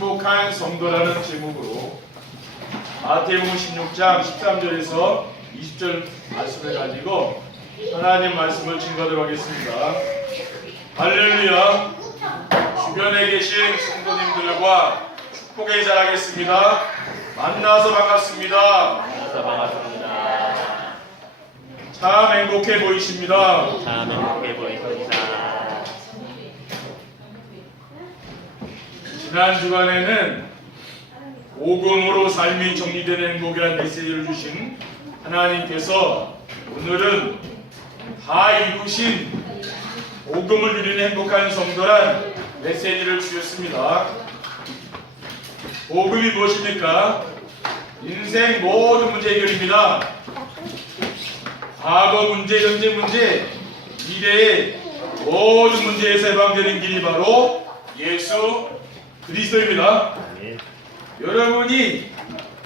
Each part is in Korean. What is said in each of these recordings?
행복한 성도라는 제목으로 마태복음 16장 13절에서 20절 말씀을 가지고 하나님 말씀을 증거하도록 하겠습니다. 할렐루야. 주변에 계신 성도님들과 축복의 인사하겠습니다. 만나서 반갑습니다. 참 행복해 보이십니다. 참 행복해 보이십니다. 지난 주간에는 복음으로 삶이 정리되는 행복이라는 메시지를 주신 하나님께서 오늘은 다 이루신 복음을 누리는 행복한 성도란 메시지를 주셨습니다. 복음이 무엇입니까? 인생 모든 문제 해결입니다. 과거 문제, 현재 문제, 미래의 모든 문제에서 해방되는 길이 바로 예수 그리스도입니다. 여러분이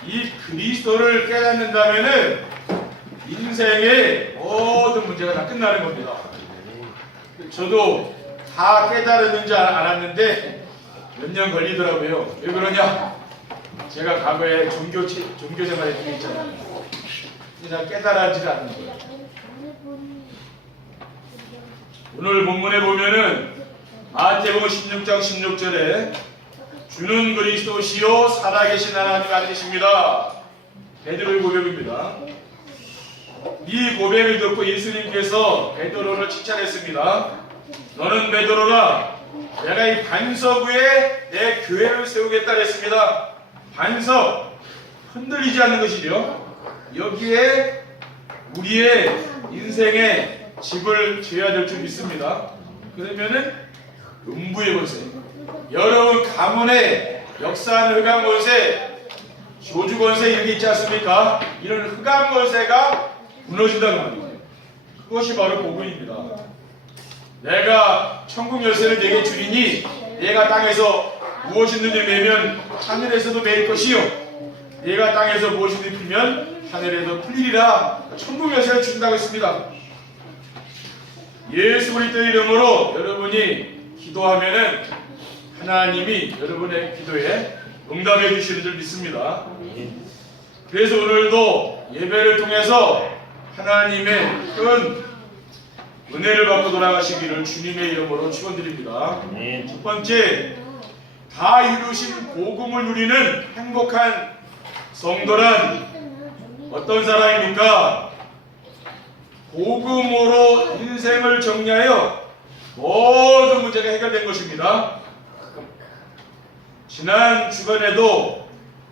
이 그리스도를 깨닫는다면은 인생의 모든 문제가 다 끝나는 겁니다. 저도 다 깨달았는 줄 알았는데 몇 년 걸리더라고요. 왜 그러냐? 제가 과거에 종교 생활 했던 게 있잖아요. 그냥 깨달아지를 않는 거예요. 오늘 본문에 보면은 마태복음 16장 16절에 주는 그리스도시요 살아계신 하나님 아니십니다. 베드로의 고백입니다. 이 고백을 듣고 예수님께서 베드로를 칭찬했습니다. 너는 베드로라, 내가 이 반석 위에 내 교회를 세우겠다 했습니다. 반석, 흔들리지 않는 것이죠. 여기에 우리의 인생의 집을 지어야 될 줄 믿습니다. 그러면은 음부의 권세, 여러분 가문의 역사하는 흑암 권세, 조주 권세 이런 게 있지 않습니까? 이런 흑암 권세가 무너진다는 말이죠. 그것이 바로 복음입니다. 내가 천국 열쇠를 내게 주리니 내가 땅에서 무엇이든지 매면 하늘에서도 매일 것이요 내가 땅에서 무엇이든지 풀면 하늘에도 풀리리라. 천국 열쇠를 준다고 했습니다. 예수 그리스도의 이름으로 여러분이 기도하면은 하나님이 여러분의 기도에 응답해 주시는 줄 믿습니다. 그래서 오늘도 예배를 통해서 하나님의 큰 은혜를 받고 돌아가시기를 주님의 이름으로 축원드립니다. 첫 번째, 다 이루신 복음을 누리는 행복한 성도란 어떤 사람입니까? 복음으로 인생을 정리하여 모든 문제가 해결된 것입니다. 지난 주간에도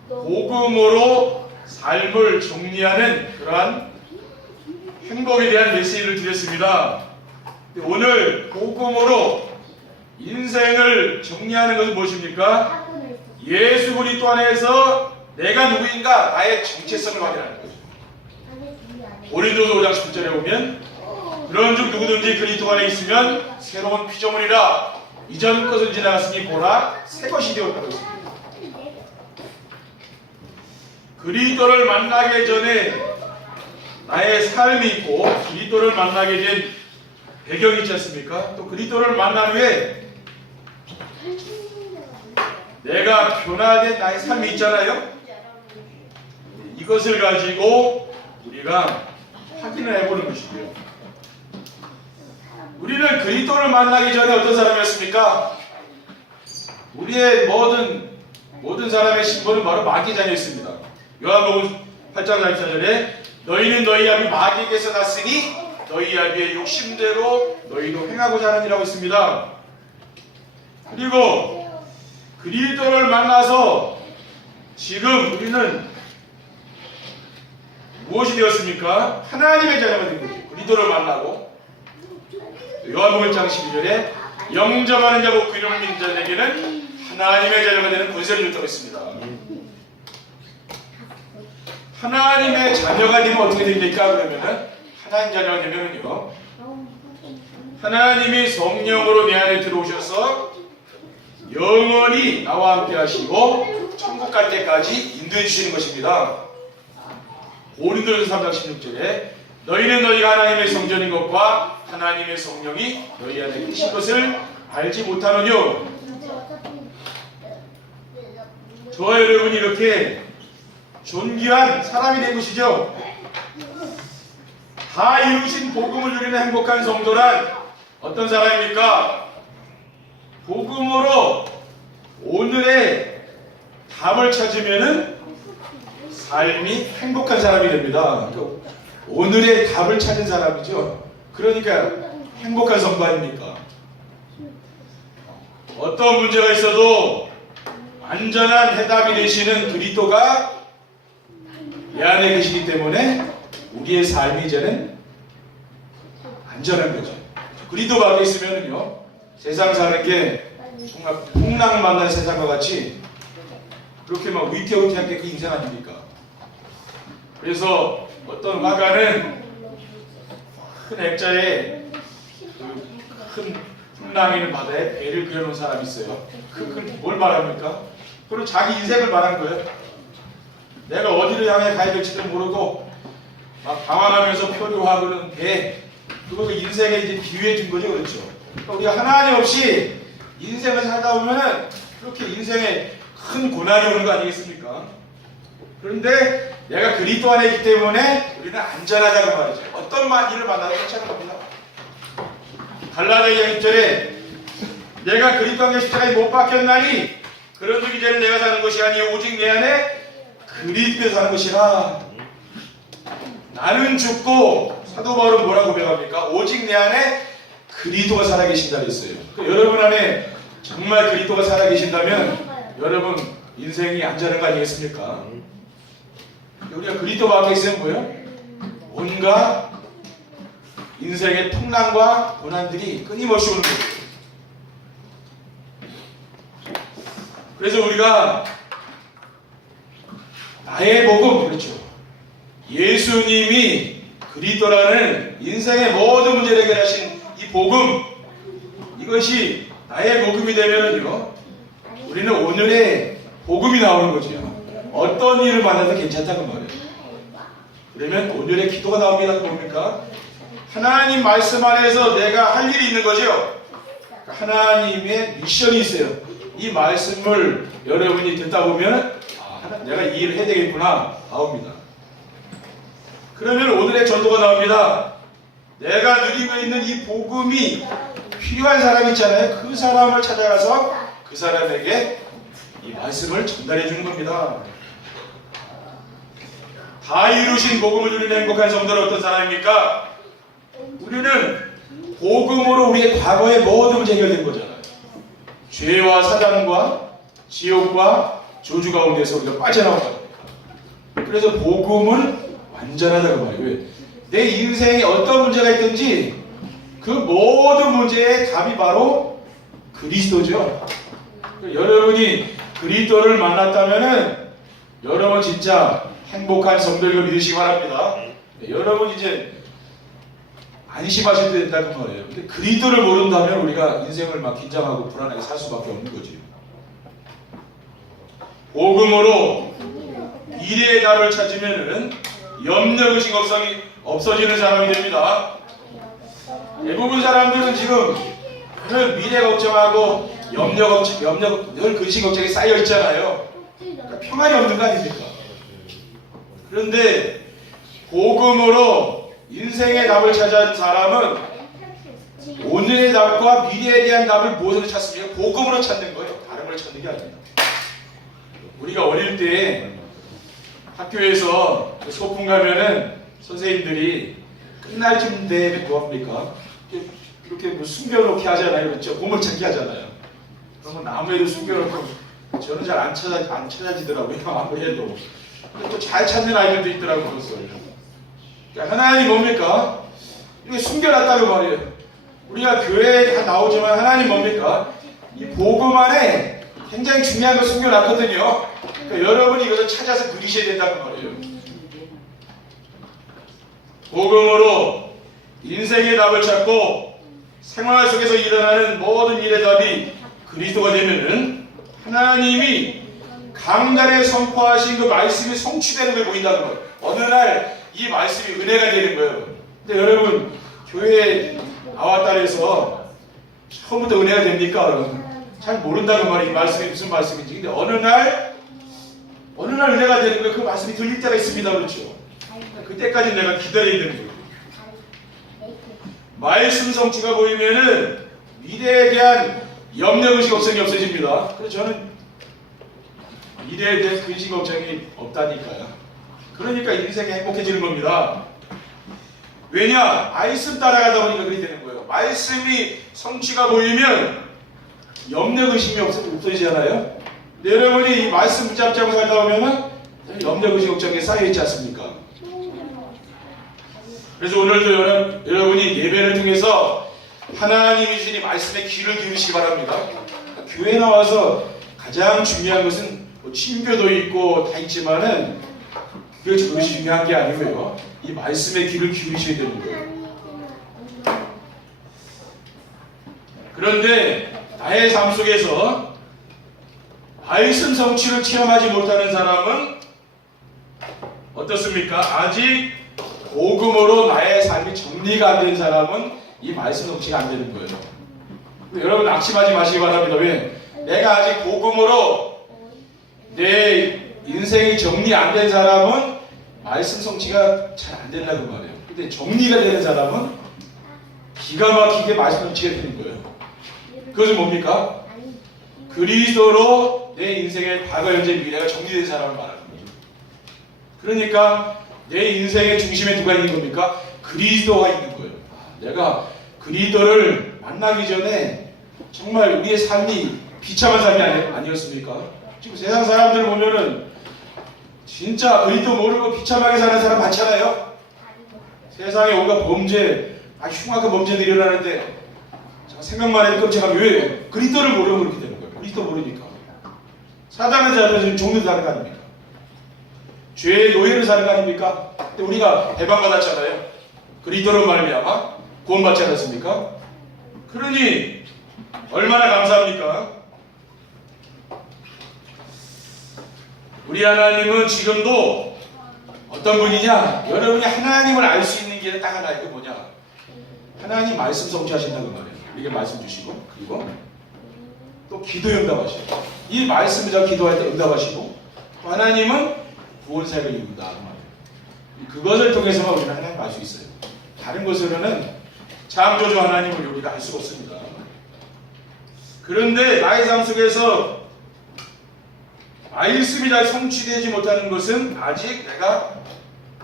복음으로 삶을 정리하는 그러한 행복에 대한 메시지를 드렸습니다. 오늘 복음으로 인생을 정리하는 것은 무엇입니까? 예수 그리스도 안에서 내가 누구인가 나의 정체성을 확인하는 거죠. 고린도서 5장 10절에 보면 그런즉 누구든지 그리스도 안에 있으면 새로운 피조물이라 이전 것은 지나갔으니 보라 새 것이 되었다고 했습니다. 그리스도를 만나기 전에 나의 삶이 있고 그리스도를 만나게 된 배경이 있지 않습니까? 또 그리스도를 만난 후에 내가 변화된 나의 삶이 있잖아요. 이것을 가지고 우리가 확인을 해보는 것이고요. 우리는 그리스도를 만나기 전에 어떤 사람이었습니까? 우리의 모든 사람의 신분은 바로 마귀자녀였습니다. 요한복음 8장 44절에 너희는 너희 아비 마귀에게서 났으니 너희 아비의 욕심대로 너희도 행하고자 하느니라고 했습니다. 그리고 그리스도를 만나서 지금 우리는 무엇이 되었습니까? 하나님의 자녀가 된 거죠. 그리스도를 만나고 요한복음 1장 12절에 영접하는 자고 그 이름을 믿는 자에게는 하나님의 자녀가 되는 권세를 줬다고 했습니다. 하나님의 자녀가 되면 어떻게 됩니까? 그러면은 하나님 자녀가 되면은요, 하나님이 성령으로 내 안에 들어오셔서 영원히 나와 함께 하시고 천국 갈 때까지 인도해 주시는 것입니다. 고린도전서 3장 16절에 너희는 너희가 하나님의 성전인 것과 하나님의 성령이 너희 안에 계신 것을 알지 못하느뇨. 저와 여러분이 이렇게 존귀한 사람이 된 것이죠. 다 이루신 복음을 누리는 행복한 성도란 어떤 사람입니까? 복음으로 오늘의 답을 찾으면은 삶이 행복한 사람이 됩니다. 오늘의 답을 찾은 사람이죠. 그러니까 행복한 성도 아닙니까? 어떤 문제가 있어도 안전한 해답이 되시는 그리스도가 내 안에 계시기 때문에 우리의 삶이 이제는 안전한 거죠. 그리스도 밖에 있으면요 세상 사는 게 정말 풍랑 만난 세상과 같이 그렇게 막 위태위태하게 그 인생 아닙니까? 그래서 어떤 화가는 큰 액자에 큰 풍랑이는 바다에 배를 그려놓은 사람이 있어요. 뭘 말합니까? 그건 자기 인생을 말한 거예요. 내가 어디를 향해 가야 될지도 모르고 막 방황하면서 표류하고는 배, 그거 인생에 이제 비유해 준 거죠, 그렇죠? 그러니까 우리가 하나님 없이 인생을 살다 보면은 그렇게 인생에 큰 고난이 오는 거 아니겠습니까? 그런데 내가 그리스도 안에 있기 때문에 우리는 안전하다고 말이죠. 어떤 일을 만나도 괜찮은 겁니다. 갈라디아 1절에 내가 그리스도 안에 십자가에 못 박혔나니 그런즉 이제는 내가 사는 것이 아니요 오직 내 안에 그리스도에 사는 것이라. 나는 죽고 사도 바울은 뭐라고 고백합니까? 오직 내 안에 그리스도가 살아계신다 그랬어요. 여러분 안에 정말 그리스도가 살아계신다면 여러분 인생이 안전한 거 아니겠습니까? 우리가 그리스도 밖에 있으면 뭐예요? 온갖 인생의 풍랑과 고난들이 끊임없이 오는 거예요. 그래서 우리가 나의 복음, 그렇죠. 예수님이 그리스도라는 인생의 모든 문제를 해결하신 이 복음, 이것이 나의 복음이 되면은요, 우리는 오늘의 복음이 나오는 거죠. 어떤 일을 만나도 괜찮다는 말이에요. 그러면 오늘의 기도가 나옵니다. 뭡니까? 하나님 말씀 안에서 내가 할 일이 있는 거죠. 하나님의 미션이 있어요. 이 말씀을 여러분이 듣다 보면 내가 이 일을 해야 되겠구나 나옵니다. 그러면 오늘의 전도가 나옵니다. 내가 누리고 있는 이 복음이 필요한 사람이 있잖아요. 그 사람을 찾아가서 그 사람에게 이 말씀을 전달해 주는 겁니다. 다 이루신 복음을 누리는 행복한 성도는 어떤 사람입니까? 우리는 복음으로 우리의 과거의 모든 문제 해결된 거잖아요. 죄와 사단과 지옥과 저주 가운데서 우리가 빠져나온 겁니다. 그래서 복음은 완전하다고 말해요. 왜? 내 인생에 어떤 문제가 있든지 그 모든 문제의 답이 바로 그리스도죠. 여러분이 그리스도를 만났다면은 여러분 진짜 행복한 성도를 믿으시기 바랍니다. 여러분 이제 안심하셔도 된다는 말이에요. 근데 그리스도를 모른다면 우리가 인생을 막 긴장하고 불안하게 살 수밖에 없는 거지. 복음으로 미래의 답을 찾으면은 염려의식 없어지는 사람이 됩니다. 대부분 사람들은 지금 늘 미래 걱정하고 늘 근심 걱정이 쌓여 있잖아요. 그러니까 평안이 없는 거 아닙니까? 그런데 복음으로 인생의 답을 찾은 사람은 오늘의 답과 미래에 대한 답을 무엇으로 찾습니까? 복음으로 찾는 거예요. 다른 걸 찾는 게 아닙니다. 우리가 어릴 때 학교에서 소풍 가면은 선생님들이 끝날 쯤 되면 뭐합니까? 이렇게 뭐 숨겨놓게 하잖아요. 그렇죠? 보물찾기 하잖아요. 그러면 나무에도 숨겨놓고 저는 잘 안 찾아지더라고요. 아무리 해도. 또 잘 찾는 아이들도 있더라고요. 그러니까 하나님이 뭡니까? 이렇게 숨겨놨다고 말이에요. 우리가 교회에 다 나오지만 하나님 뭡니까? 이 복음 안에 굉장히 중요한 걸 숨겨놨거든요. 그러니까 여러분이 이것을 찾아서 그리셔야 된다는 말이에요. 복음으로 인생의 답을 찾고 생활 속에서 일어나는 모든 일의 답이 그리스도가 되면은 하나님이 강단에 선포하신 그 말씀이 성취되는 게 보인다는 거예요. 어느 날 이 말씀이 은혜가 되는 거예요. 근데 여러분 교회에 나왔다 해서 처음부터 은혜가 됩니까? 잘 모른다는 말이 이 말씀이 무슨 말씀인지. 근데 어느 날 어느 날 은혜가 되는 거예요. 그 말씀이 들릴 때가 있습니다. 그렇죠? 그때까지 내가 기다려야 되는 거예요. 말씀 성취가 보이면은 미래에 대한 염려의식 걱정이 없어집니다. 그래서 저는 미래에 대한 근심 걱정이 없다니까요. 그러니까 인생이 행복해지는 겁니다. 왜냐? 말씀 따라가다 보니까 그렇게 되는 거예요. 말씀이 성취가 보이면 염려의식이 없어지잖아요. 여러분이 이 말씀 붙잡고 살다 보면은 염려의식 걱정이 쌓여있지 않습니까? 그래서 오늘도 여러분이 예배를 통해서 하나님이 주신 이 말씀에 귀를 기울이시기 바랍니다. 교회 나와서 가장 중요한 것은 뭐 친교도 있고 다 있지만은 그것이 중요한 게 아니고요. 이 말씀에 귀를 기울이셔야 되는 거예요. 그런데 나의 삶 속에서 말씀 성취를 체험하지 못하는 사람은 어떻습니까? 아직 복음으로 나의 삶이 정리가 안 된 사람은 이 말씀 성취가 안 되는 거예요. 여러분 낙심하지 마시기 바랍니다. 왜? 내가 아직 복음으로 내 인생이 정리 안 된 사람은 말씀 성취가 잘 안 된다고 말해요. 근데 정리가 되는 사람은 기가 막히게 말씀 성취가 되는 거예요. 그것은 뭡니까? 그리스도로 내 인생의 과거, 현재, 미래가 정리된 사람을 말하는 거죠. 그러니까 내 인생의 중심에 누가 있는 겁니까? 그리스도가 있는 거예요. 내가 그리스도를 만나기 전에 정말 우리의 삶이 비참한 삶이 아니었습니까? 지금 세상 사람들 보면은 진짜 그리스도 모르고 비참하게 사는 사람 많잖아요. 세상에 온갖 범죄, 흉악한 범죄들이 일어나는데 생각만 해도 끔찍하면 왜? 그리스도를 모르면 그렇게 되는 거예요. 그리스도 모르니까. 사단의 자녀들은 종로 사는 거 아닙니까? 죄의 노예를 사는 거 아닙니까? 근데 우리가 해방받았잖아요. 그리스도로 말미암아 구원받지 않았습니까? 그러니 얼마나 감사합니까? 우리 하나님은 지금도 어떤 분이냐? 여러분이 하나님을 알 수 있는 길은 딱 하나 있고 뭐냐? 하나님 말씀 성취하신다는 말이에요. 이게 말씀 주시고 그리고 또 기도 응답하시고 이 말씀을 제가 기도할 때 응답하시고 또 하나님은 구원 사역을 이룬다 그 말이에요. 그것을 통해서만 우리는 하나님 알 수 있어요. 다른 것으로는 창조주 하나님을 우리가 알 수가 없습니다. 그런데 나의 삶 속에서 말씀이 잘 성취되지 못하는 것은 아직 내가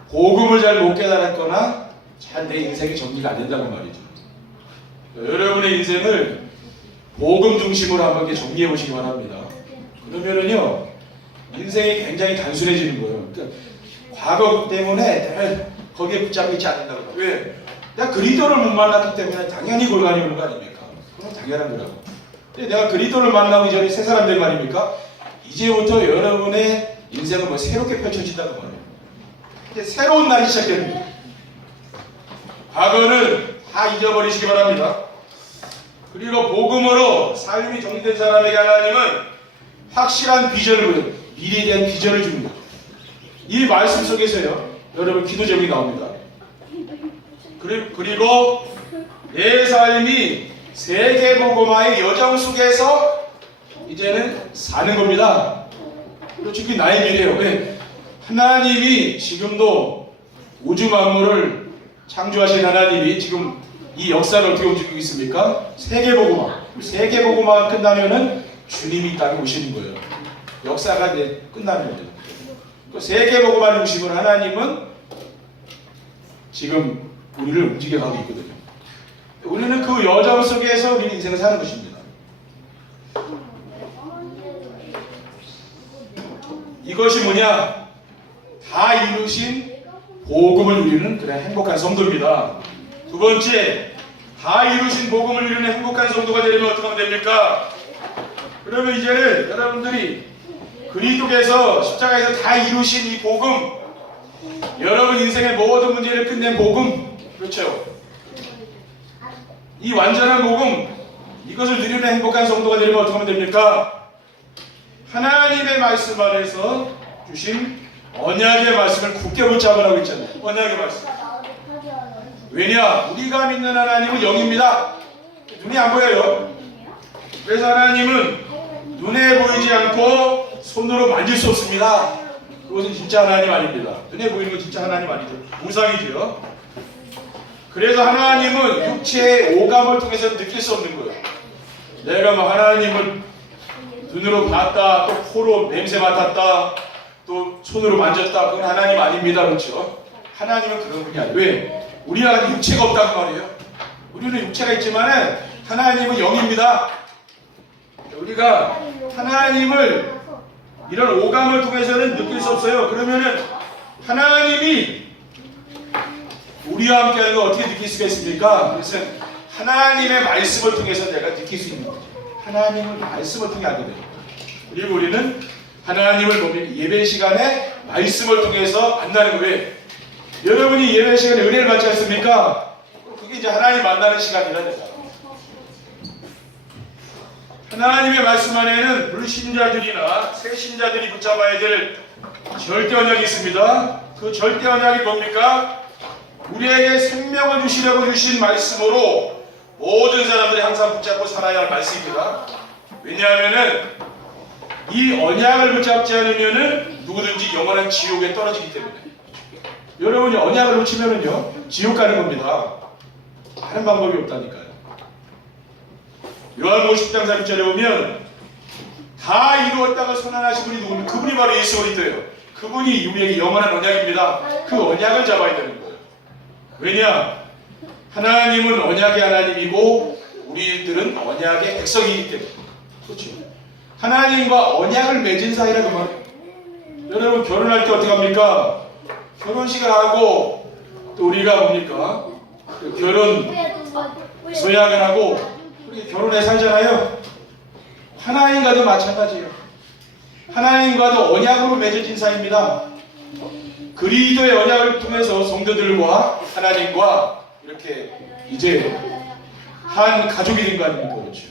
복음을 잘 못 깨달았거나 잘 내 인생이 정리가 안 된다는 말이죠. 여러분의 인생을 복음 중심으로 한번 이렇게 정리해 보시기 바랍니다. 그러면은요 인생이 굉장히 단순해지는 거예요. 그러니까 과거 때문에 내가 거기에 붙잡혀 있지 않는다고. 왜? 내가 그리스도를 못 만났기 때문에 당연히 골간이 오는 거 아닙니까? 그건 당연한 거라고. 근데 내가 그리스도를 만나기 전에 새 사람 된 거 아닙니까? 이제부터 여러분의 인생은 뭐 새롭게 펼쳐진다고 말해요. 이제 새로운 날이 시작되는 거예요. 과거는 다 잊어버리시기 바랍니다. 그리고 복음으로 삶이 정리된 사람에게 하나님은 확실한 비전을 보여요. 미래에 대한 비전을 줍니다. 이 말씀 속에서요 여러분 기도 제목이 나옵니다. 그리고 내 삶이 세계복음화의 여정 속에서 이제는 사는 겁니다. 그렇죠. 그게 나의 미래예요. 왜? 하나님이 지금도 우주 만물을 창조하신 하나님이 지금 이 역사를 어떻게 움직이고 있습니까? 세계복음화. 세계복음화가 끝나면은 주님이 이 땅에 오시는 거예요. 역사가 이제 끝나면요. 그 세계복음화를 중심으로 하나님은 지금 우리를 움직여가고 있거든요. 우리는 그 여정 속에서 우리 인생을 사는 것입니다. 이것이 뭐냐? 다 이루신 복음을 누리는 그런 행복한 성도입니다. 두 번째, 다 이루신 복음을 누리는 행복한 성도가 되려면 어떻게 하면 됩니까? 그러면 이제는 여러분들이 그리스도께서 십자가에서 다 이루신 이 복음, 여러분 인생의 모든 문제를 끝낸 복음, 그렇죠? 이 완전한 복음, 이것을 누리는 행복한 성도가 되려면 어떻게 하면 됩니까? 하나님의 말씀 안에서 주신 언약의 말씀을 굳게 붙잡으라고 했잖아요. 언약의 말씀. 왜냐? 우리가 믿는 하나님은 영입니다. 눈이 안 보여요. 그래서 하나님은 눈에 보이지 않고 손으로 만질 수 없습니다. 그것은 진짜 하나님 아닙니다. 눈에 보이는 건 진짜 하나님 아니죠. 우상이죠. 그래서 하나님은 육체의 오감을 통해서 느낄 수 없는 거예요. 내가 뭐 하나님을 눈으로 봤다, 또 코로 냄새 맡았다, 또 손으로 만졌다. 그건 하나님 아닙니다. 그렇죠? 하나님은 그런 분이 아니에요. 왜? 우리나라 육체가 없다는 말이에요. 우리는 육체가 있지만은 하나님은 영입니다. 우리가 하나님을 이런 오감을 통해서는 느낄 수 없어요. 그러면은 하나님이 우리와 함께 하는 걸 어떻게 느낄 수가 있습니까? 그래서 하나님의 말씀을 통해서 내가 느낄 수 있는 거죠. 하나님을 말씀을 통해 알게 됩니다. 그리고 우리는 하나님을 보면 예배 시간에 말씀을 통해서 만나는 거예요. 여러분이 예배 시간에 은혜를 받지 않습니까? 그게 이제 하나님 만나는 시간이라니까. 하나님의 말씀 안에는 불신자들이나 새신자들이 붙잡아야 될 절대 언약이 있습니다. 그 절대 언약이 뭡니까? 우리에게 생명을 주시려고 주신 말씀으로 모든 사람들이 항상 붙잡고 살아야 할 말씀입니다. 왜냐하면은 이 언약을 붙잡지 않으면은 누구든지 영원한 지옥에 떨어지기 때문에. 여러분이 언약을 놓치면은요 지옥 가는 겁니다. 다른 방법이 없다니까요. 요한복음 10장 4절에 보면 다 이루었다고 선언하신 분이 누구냐? 그분이 바로 예수 그리스도예요. 그분이 우리에게 영원한 언약입니다. 그 언약을 잡아야 되는 거예요. 왜냐? 하나님은 언약의 하나님이고 우리들은 언약의 백성이기 때문에. 그렇죠. 하나님과 언약을 맺은 사이라고 말해요. 여러분 결혼할 때 어떻게 합니까? 결혼식을 하고 또 우리가 뭡니까? 결혼 서약을 하고 우리 결혼해 살잖아요. 하나님과도 마찬가지예요. 하나님과도 언약으로 맺어진 사이입니다. 그리스도의 언약을 통해서 성도들과 하나님과 이렇게 이제 한 가족이 된 거 아닙니까? 그렇죠.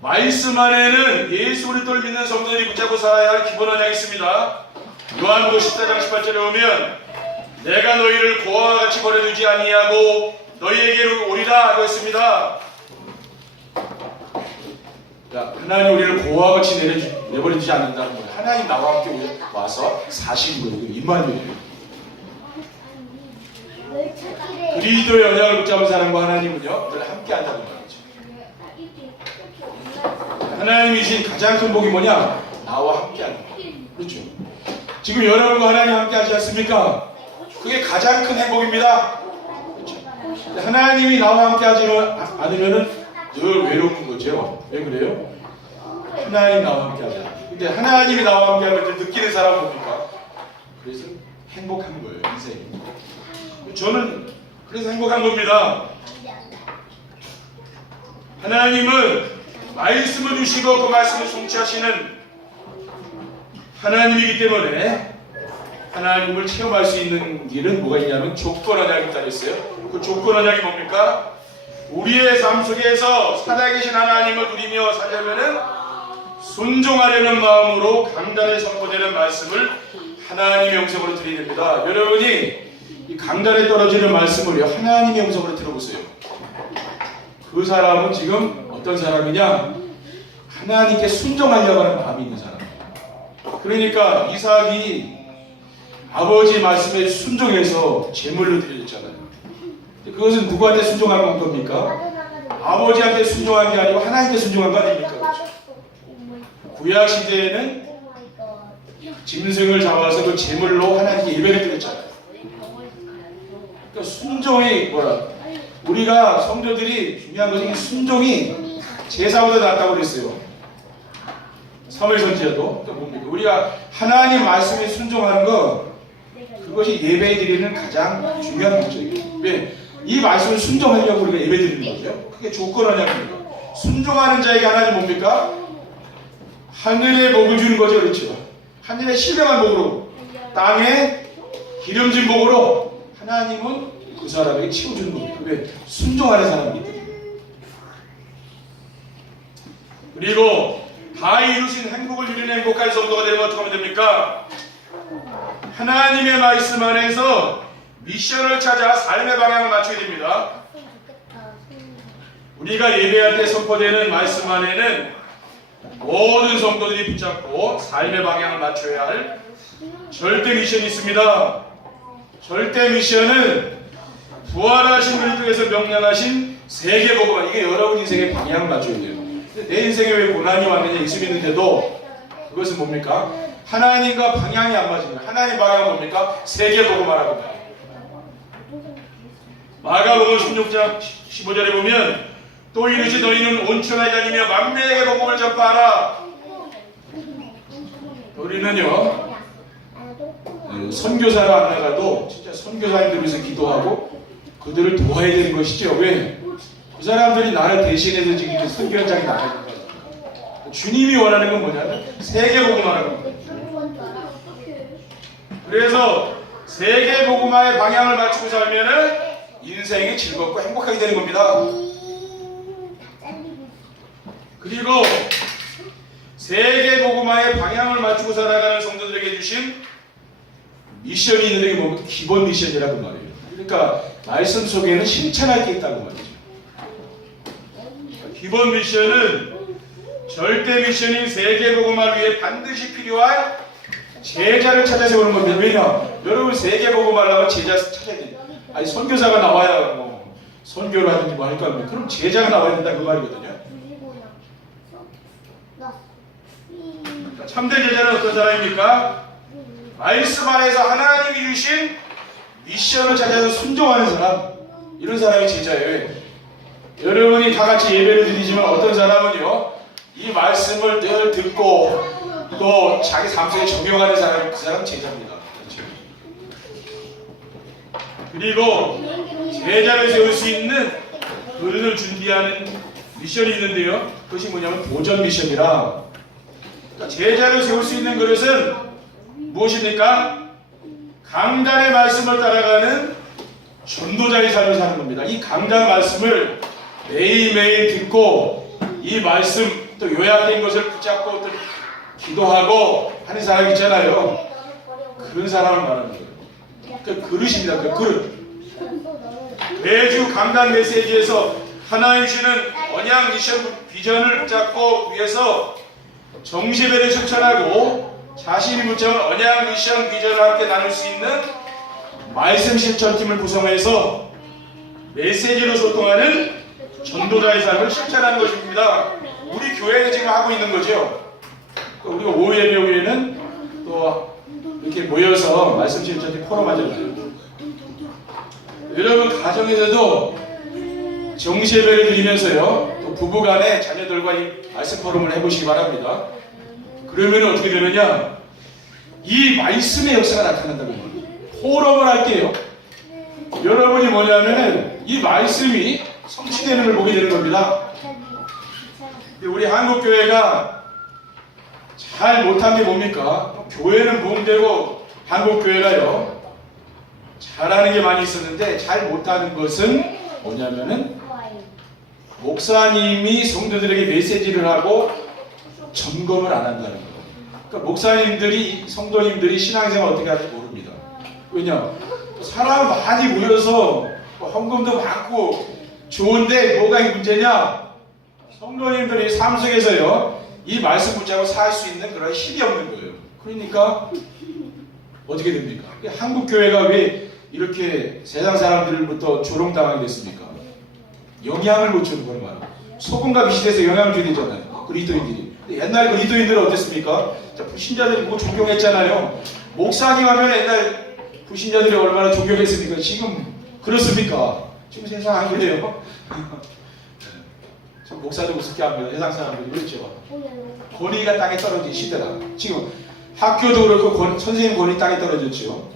말씀 안에는 예수 그리스도를 믿는 성도들이 붙잡고 살아야 할 기본 언약이 있습니다. 요한복음 14장 18절에 보면 내가 너희를 고아와 같이 버려두지 아니하고 너희에게로 오리라 하고 있습니다. 하나님 우리를 고아와 같이 내버려두지 않는다는 거예요. 하나님 나와 함께 와서 사시는 거예요. 임마누엘이에요. 그리스도의 언약을 붙잡은 사람과 하나님은요 늘 함께 한다는 말이죠. 하나님이 주신 가장 큰 복이 뭐냐? 나와 함께 하는 거예요. 그렇죠. 지금 여러분과 하나님 함께 하지 않습니까? 그게 가장 큰 행복입니다. 그렇죠. 하나님이 나와 함께 하지 않으면 늘 외로운 거죠. 왜 그래요? 하나님 나와 함께 하자. 근데 하나님이 나와 함께 하면 느끼는 사람은 뭡니까? 그래서 행복한 거예요. 인생이. 저는 그래서 행복한 겁니다. 하나님은 말씀을 주시고 그 말씀을 성취하시는 하나님이기 때문에 하나님을 체험할 수 있는 길은 뭐가 있냐면 조건 언약이 있다고 했어요. 그 조건 언약이 뭡니까? 우리의 삶 속에서 살아계신 하나님을 누리며 살려면은 순종하려는 마음으로 강단에 선포되는 말씀을 하나님의 영성으로 드려야 됩니다. 여러분이 이 강단에 떨어지는 말씀을 하나님의 영성으로 들어보세요. 그 사람은 지금 어떤 사람이냐? 하나님께 순종하려고 하는 마음이 있는 사람이에요. 그러니까 이삭이 아버지 말씀에 순종해서 제물로 드려졌잖아요. 그것은 누구한테 순종한 겁니까? 아버지한테 순종한 게 아니고 하나님께 순종한 거 아닙니까? 그렇죠? 구약 시대에는 짐승을 잡아서 그 제물로 하나님께 예배를 드렸잖아요. 그러니까 순종이 뭐라? 우리가 성도들이 중요한 것은 순종이 제사보다 낫다고 그랬어요. 사무엘 선지자도. 뭡니까? 우리가 하나님 말씀에 순종하는 거 그것이 예배 드리는 가장 중요한 목적이에요. 왜? 이 말씀을 순종하려고 우리가 예배 드리는 거죠. 그게 조건 언약입니다. 순종하는 자에게 하나님 뭡니까? 하늘의 복을 주는 거죠. 그렇죠? 하늘의 신령한 복으로 땅에 기름진 복으로 하나님은 그 사람에게 채워주는 겁니다. 왜? 순종하는 사람이기 때문에. 그리고 다 이루신 행복을 누리는 행복한 성도가 되면 어떻게 하면 됩니까? 하나님의 말씀 안에서 미션을 찾아 삶의 방향을 맞춰야 됩니다. 우리가 예배할 때 선포되는 말씀 안에는 모든 성도들이 붙잡고 삶의 방향을 맞춰야 할 절대 미션이 있습니다. 절대 미션은 부활하신 그리스도께서 명령하신 세계복음, 이게 여러분 인생의 방향을 맞춰야 돼요. 내 인생에 왜 고난이 왔느냐 있음있는데도 그것은 뭡니까? 하나님과 방향이 안 맞습니다. 하나님 방향은 뭡니까? 세계복음 하라고 합니다. 마가복음 16장 15절에 보면 또 이르시 너희는 온천하지 아니며 만민에게 복음을 전파하라. 우리는요 선교사를 안 나가도 진짜 선교사님들 위해서 기도하고 그들을 도와야 되는 것이죠. 왜? 그 사람들이 나를 대신해서 지금 이렇게 선교 현장에 나가야 된다. 주님이 원하는 건 뭐냐면 세계복음화라는 겁니다. 그래서 세계복음화의 방향을 맞추고 살면은 인생이 즐겁고 행복하게 되는 겁니다. 그리고 세계복음화의 방향을 맞추고 살아가는 성도들에게 주신 미션이 있는데 이게 뭐 기본 미션이라고 말이에요. 그러니까 말씀 속에는 실천할 게 있다고 말이죠. 기본 미션은 절대 미션인 세계복음화를 위해 반드시 필요한 제자를 찾아 세우는 겁니다. 왜냐? 여러분 세계복음화를 하면 제자 찾아야 돼요. 아니 선교사가 나와야 뭐 선교를 하든지 뭐 할까 하면 그럼 제자가 나와야 된다 그 말이거든요. 참된 제자는 어떤 사람입니까? 말씀 안에서 하나님이 주신 미션을 찾아서 순종하는 사람, 이런 사람이 제자예요. 여러분이 다 같이 예배를 드리지만 어떤 사람은요 이 말씀을 늘 듣고 또 자기 삶 속에 적용하는 사람, 그 사람은 제자입니다. 그리고 제자를 세울 수 있는 그릇을 준비하는 미션이 있는데요, 그것이 뭐냐면 도전 미션이라. 그러니까 제자를 세울 수 있는 그릇은 무엇입니까? 강단의 말씀을 따라가는 전도자의 삶을 사는 겁니다. 이 강단 말씀을 매일매일 듣고 이 말씀 또 요약된 것을 붙잡고 또 기도하고 하는 사람이 있잖아요. 그런 사람을 말하는 거예요. 그 그릇입니다. 그 그릇. 매주 강단 메시지에서 하나님 주시는 언약 미션 비전을 붙잡고 위해서 정시배를 실천하고 자신이 붙잡은 언약 미션 비전을 함께 나눌 수 있는 말씀 실천팀을 구성해서 메시지로 소통하는 전도자의 삶을 실천하는 것입니다. 우리 교회에 지금 하고 있는 거죠. 우리가 오후 예배 후에는 또 이렇게 모여서 말씀 실천팀 포럼 하잖아요. 여러분 가정에서도 정시 예배를 드리면서요 또 부부간에 자녀들과 이 말씀 포럼을 해보시기 바랍니다. 그러면 어떻게 되느냐, 이 말씀의 역사가 나타난다고 합니다. 포럼을 할게요. 여러분이 뭐냐면은 이 말씀이 성취되는 걸 보게 되는 겁니다. 우리 한국교회가 잘 못한 게 뭡니까? 교회는 부흥되고 한국교회가요 잘하는 게 많이 있었는데 잘 못하는 것은 뭐냐면은 목사님이 성도들에게 메시지를 하고 점검을 안 한다는 거예요. 그러니까 목사님들이 성도님들이 신앙생활 어떻게 하는지 모릅니다. 왜냐? 사람 많이 모여서 헌금도 많고 좋은데 뭐가 문제냐? 성도님들이 삶 속에서요 이 말씀 붙잡고 살 수 있는 그런 힘이 없는 거예요. 그러니까 어떻게 됩니까? 한국 교회가 왜 이렇게 세상 사람들부터 조롱당하게 됐습니까? 영향을 못 주는 거는 말이에요. 소금과 비슷해서 영향을 줘야 되잖아요. 그리스도인들이. 옛날 그리스도인들은 어땠습니까? 불신자들이 뭐 존경했잖아요. 목사님 하면 옛날 불신자들이 얼마나 존경했습니까? 지금 그렇습니까? 지금 세상 안 그래요. 목사도 우습게 합니다. 세상 사람들이 그렇죠. 권위가 땅에 떨어진 시대다. 지금 학교도 그렇고 선생님 권위 땅에 떨어졌죠.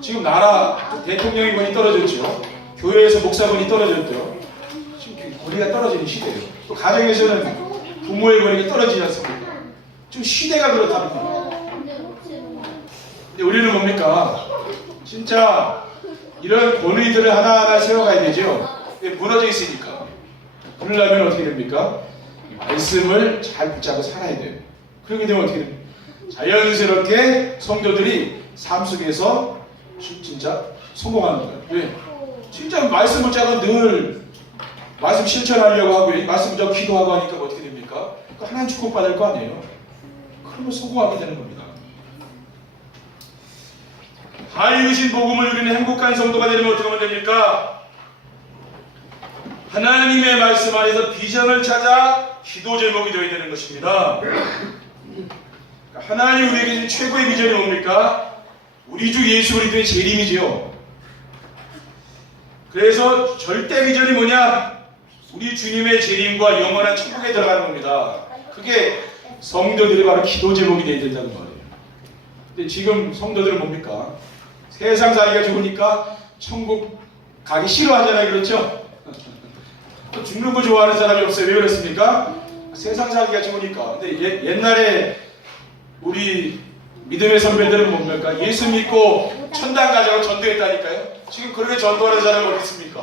지금 나라 대통령의 권위 떨어졌죠. 교회에서 목사 권위 떨어졌죠. 지금 권위가 떨어지는 시대예요. 또 가정에서는 부모의 권위가 떨어지지 않습니까? 지금 시대가 그렇다는 거예요. 근데 우리는 뭡니까? 진짜 이런 권위들을 하나하나 세워가야 되죠. 무너져 있으니까. 그러려면 어떻게 됩니까? 말씀을 잘 붙잡고 살아야 돼요. 그렇게 되면 어떻게 됩니까? 자연스럽게 성도들이 삶 속에서 진짜 성공하는 거예요. 왜? 진짜 말씀 붙잡고 늘 말씀 실천하려고 하고 말씀 더 기도하고 하니까 어떻게 됩니까? 하나님 축복받을 거 아니에요? 그러면 성공하게 되는 겁니다. 다 이루신 복음을 누리는 행복한 성도가 되려면 어떻게 하면 됩니까? 하나님의 말씀 안에서 비전을 찾아 기도 제목이 되어야 되는 것입니다. 하나님 우리에게 주신 최고의 비전이 뭡니까? 우리 주 예수 그리스도의 재림이지요. 그래서 절대 비전이 뭐냐? 우리 주님의 재림과 영원한 천국에 들어가는 겁니다. 그게 성도들이 바로 기도 제목이 되어야 된다는 말이에요. 근데 지금 성도들은 뭡니까? 세상 살기가 좋으니까 천국 가기 싫어하잖아요. 그렇죠? 죽는 거 좋아하는 사람이 없어요. 왜 그렇습니까? 세상 살기가 좋으니까. 근데 옛날에 우리 믿음의 선배들은 뭡니까? 예수 믿고 천당 가자고 전도했다니까요. 지금 그렇게 전도하는 사람이 어디 있습니까?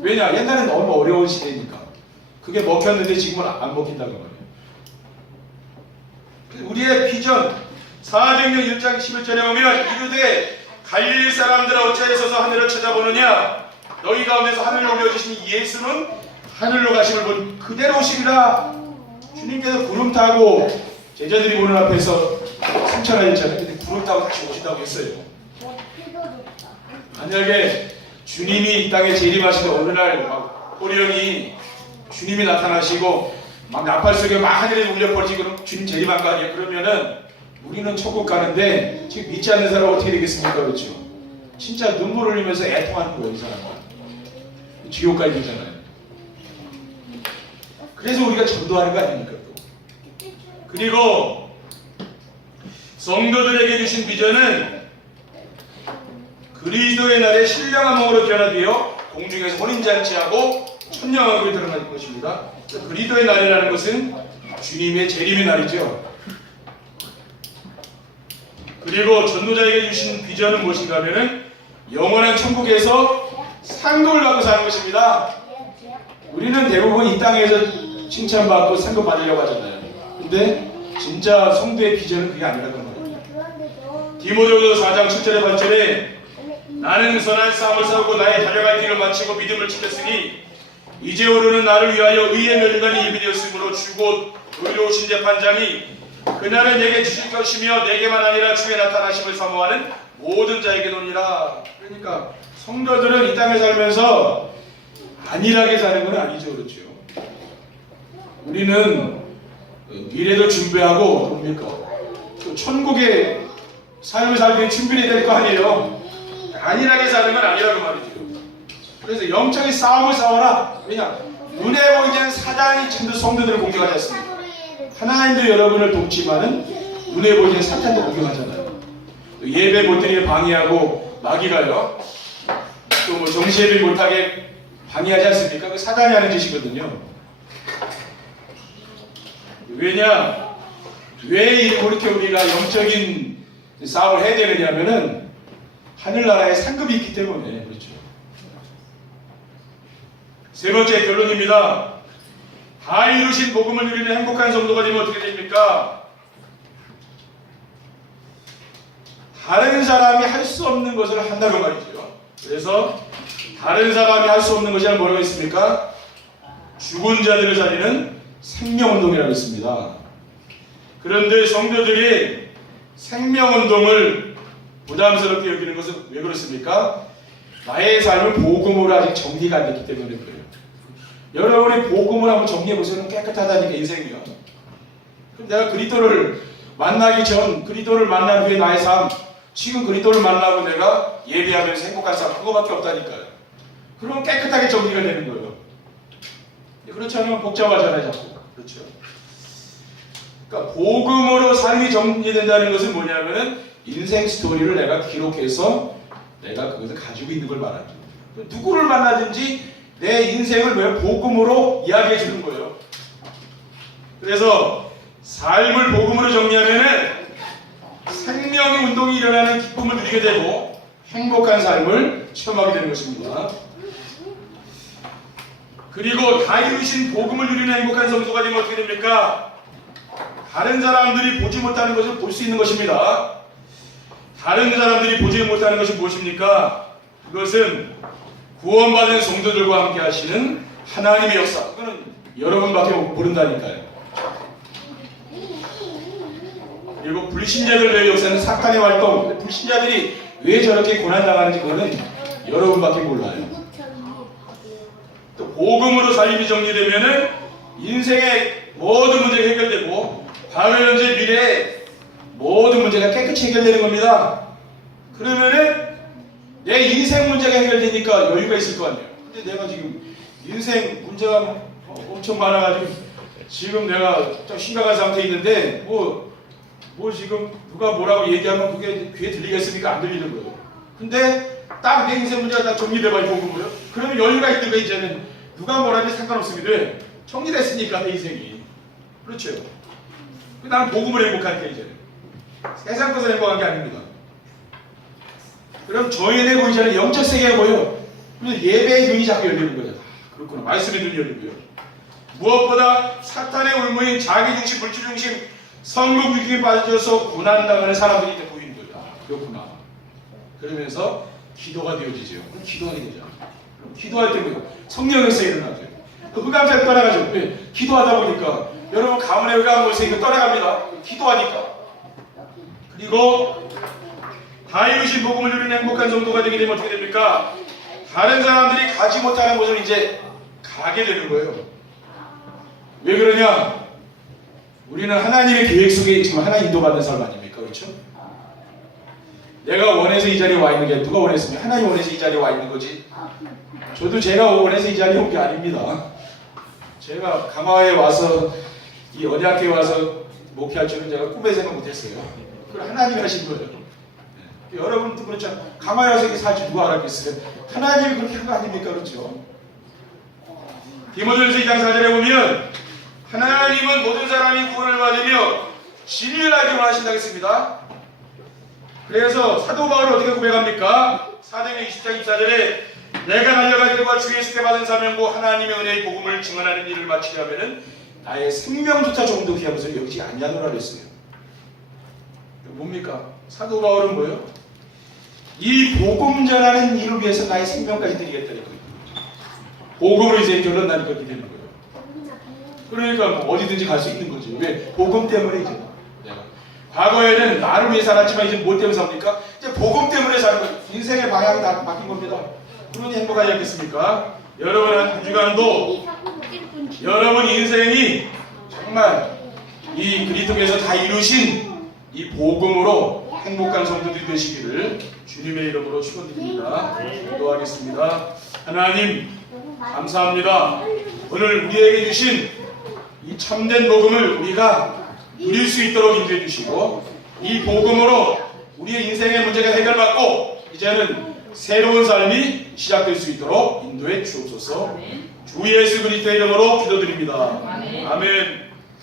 왜냐? 옛날엔 너무 어려운 시대니까. 그게 먹혔는데 지금은 안 먹힌다는 거예요. 우리의 비전 사도행전 1장 11절에 보면 이르되 갈릴리 사람들아 어찌하여 서서 하늘을 쳐다보느냐? 너희 가운데서 하늘로 올려주신 예수는 하늘로 가심을 본 그대로 오시리라. 주님께서 구름 타고 제자들이 보는 앞에서 승천하셨잖아요. 근데 구름 타고 다시 오신다고 했어요. 만약에 주님이 이 땅에 재림하시는 어느 날 막 호련히 주님이 나타나시고 막 나팔 속에 막 하늘에 울려버리지 그럼 주님 재림한 거 아니에요? 그러면은 우리는 천국 가는데 지금 믿지 않는 사람은 어떻게 되겠습니까? 그렇죠? 진짜 눈물 흘리면서 애통하는 거예요, 이 사람은. 지옥 가야 되잖아요. 그래서 우리가 전도하는 거 아닙니까? 또. 그리고 성도들에게 주신 비전은 그리스도의 날에 신령한 몸으로 변화되어 공중에서 혼인잔치하고 천년왕국에 들어가는 것입니다. 그리스도의 날이라는 것은 주님의 재림의 날이죠. 그리고 전도자에게 주신 비전은 무엇인가 하면은 영원한 천국에서 상급을 받고 사는 것입니다. 우리는 대부분 이 땅에서 칭찬받고 상급 받으려고 하잖아요. 근데 진짜 성도의 비전은 그게 아니라는 거예요. 디모데후서 4장 7절에 8절에 나는 선한 싸움을 싸우고 나의 달려갈 길을 마치고 믿음을 지켰으니 이제 오르는 나를 위하여 의의 면류관이 예비되었으므로 주곧 의로우신 재판장이 그날은 내게 주실 것이며 내게만 아니라 주의 나타나심을 사모하는 모든 자에게 노니라. 그러니까 성도들은 이 땅에 살면서 안일하게 사는 건 아니죠. 그렇죠? 우리는 미래도 준비하고 뭡니까? 천국의 삶을 살기 위해 준비해야 될 거 아니에요. 안일하게 사는 건 아니라고 말이죠. 그래서 영적인 싸움을 싸워라. 왜냐? 눈에 보이지 않는 사단이 지금도 성도들을 공격하지 않습니까? 하나님도 여러분을 돕지만은 눈에 보이지 않는 사탄도 공격하잖아요. 예배 못 드리게 방해하고 마귀가요. 또 뭐 정시예배 못하게 방해하지 않습니까? 그 사단이 하는 짓이거든요. 왜냐? 왜 이렇게 우리가 영적인 싸움을 해야 되느냐면은 하늘나라에 상급이 있기 때문에 그렇죠. 세 번째 결론입니다. 다 이루신 복음을 누리는 행복한 성도가 되면 어떻게 됩니까? 다른 사람이 할 수 없는 것을 한다고 말이죠. 그래서 다른 사람이 할 수 없는 것이 뭐라고 했습니까? 죽은 자들을 살리는 생명운동이라고 했습니다. 그런데 성도들이 생명운동을 부담스럽게 여기는 것은 왜 그렇습니까? 나의 삶은 복음으로 아직 정리가 안 됐기 때문에 그래요. 여러분이 복음을 한번 정리해보세요. 깨끗하다니까 인생이요. 그럼 내가 그리스도를 만나기 전, 그리스도를 만난 후에 나의 삶, 지금 그리스도를 만나고 내가 예배하면서 행복한 삶, 그거밖에 없다니까요. 그러면 깨끗하게 정리가 되는 거예요. 그렇지 않으면 복잡하잖아요, 자꾸. 그렇죠. 그러니까 복음으로 삶이 정리된다는 것은 뭐냐면은 인생 스토리를 내가 기록해서 내가 그것을 가지고 있는 걸 말하는 거예요. 누구를 만나든지 내 인생을 복음으로 이야기해 주는 거예요. 그래서 삶을 복음으로 정리하면은 생명의 운동이 일어나는 기쁨을 누리게 되고 행복한 삶을 체험하게 되는 것입니다. 그리고 다 이루신 복음을 누리는 행복한 성도가 되면 어떻게 됩니까? 다른 사람들이 보지 못하는 것을 볼 수 있는 것입니다. 다른 사람들이 보지 못하는 것이 무엇입니까? 그것은 구원받은 성도들과 함께 하시는 하나님의 역사, 그거는 여러분밖에 모른다니까요. 그리고 불신자들의 역사는 사탄의 활동, 불신자들이 왜 저렇게 고난당하는지 그거는 여러분밖에 몰라요. 또 복음으로 삶이 정리되면은 인생의 모든 문제가 해결되고 과거, 현재, 미래의 모든 문제가 깨끗이 해결되는 겁니다. 그러면은 내 인생 문제가 해결되니까 여유가 있을 거 아니에요. 근데 내가 지금 인생 문제가 엄청 많아가지고 지금 내가 좀 심각한 상태에 있는데 뭐 지금 누가 뭐라고 얘기하면 그게 귀에 들리겠습니까? 안 들리는 거예요. 근데 딱 내 인생 문제가 딱 정리돼봐야 복음으로요. 그러면 여유가 있는 거예요. 이제는 누가 뭐라도 상관없습니다. 정리됐으니까 내 인생이. 그렇죠. 나는 복음을 행복하니까 이제는 세상 것을 행복한 게 아닙니다. 그럼 저희의 보이자는 영적 세계가 보여. 예배의 눈이 자꾸 열리는 거죠. 그렇구나. 말씀의 눈이 열리고요. 무엇보다 사탄의 올무인 자기중심, 물질중심, 성공 위기에 빠져서 고난당하는 사람들이 이제 보이는 거죠. 그렇구나. 그러면서 기도가 되어지죠. 그럼 기도하게 되죠. 그럼 기도할 때 뭐예요? 성령의 역사가 일어나죠. 흑암색 떠나가죠. 왜? 기도하다 보니까 여러분 가문의 흑암 모습이 떠나갑니다. 기도하니까. 그리고 다 이루신 복음을 누리는 행복한 성도가 되게 되면 어떻게 됩니까? 다른 사람들이 가지 못하는 곳을 이제 가게 되는 거예요. 왜 그러냐? 우리는 하나님의 계획 속에 지금 하나님 인도받는 사람 아닙니까? 그렇죠? 내가 원해서 이 자리에 와 있는 게 누가 원했으면 하나님 원해서 이 자리에 와 있는 거지. 저도 제가 원해서 이 자리에 온 게 아닙니다. 제가 강화에 와서 이 언약회에 와서 목회할 줄은 제가 꿈에 생각 못했어요. 그걸 하나님이 하신 거예요. 네. 여러분도 그렇죠. 강화에 와서 이렇게 살지 누가 알았겠어요. 하나님이 그렇게 한 거 아닙니까? 그렇죠? 디모데전서 2장 4절에 보면 하나님은 모든 사람이 구원을 받으며 진리를 알게 원하신다고 했습니다. 그래서 사도 바울은 어떻게 고백합니까? 사도행전 20장 24절에 내가 달려갈 길과 주 예수께 받은 사명고 하나님의 은혜의 복음을 증언하는 일을 마치려 하면은 나의 생명조차 조금도 귀한 것을 여기지 아니하노라 그랬어요. 뭡니까? 사도 바울은 뭐예요? 이 복음 전하는 일을 위해서 나의 생명까지 드리겠다는 거예요. 복음으로 이제 결론 나니까 그렇게 되는 거예요. 그러니까 뭐 어디든지 갈 수 있는 거죠. 왜? 복음 때문에 이제 내가 과거에는 나를 위해 살았지만 이제 뭐 때문에 삽니까? 이제 복음 때문에 사는 거예요. 인생의 방향이 다 바뀐 겁니다. 그러니 행복하지 않겠습니까? 여러분 한 주간도 여러분 인생이 정말 이 그리스도께서 다 이루신 이 복음으로 행복한 성도들이 되시기를 주님의 이름으로 축원드립니다. 기도하겠습니다. 하나님 감사합니다. 오늘 우리에게 주신 이 참된 복음을 우리가 누릴 수 있도록 인도해 주시고 이 복음으로 우리의 인생의 문제가 해결받고 이제는 새로운 삶이 시작될 수 있도록 인도해 주옵소서. 주 예수 그리스도의 이름으로 기도드립니다. 아멘.